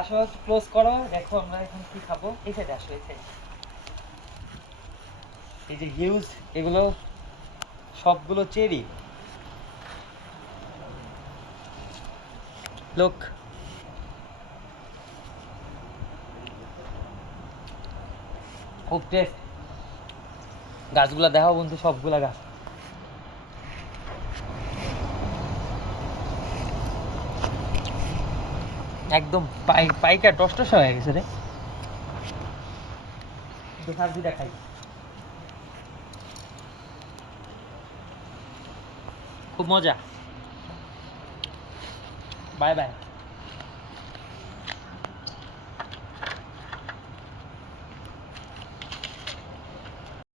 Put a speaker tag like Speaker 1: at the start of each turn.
Speaker 1: আসো ক্লোজ করো, দেখো আমরা এখন কি খাব। এই সাইডে আসো, এই এই যে হিউজ এগুলো সবগুলো চেরি লোক খুব টেস্ট গাছগুলা দেখো বন্ধু, সবগুলা গাছ। একদম পাই পাইকার টস হয়ে গেছে রে। খুব মজা। Bye bye.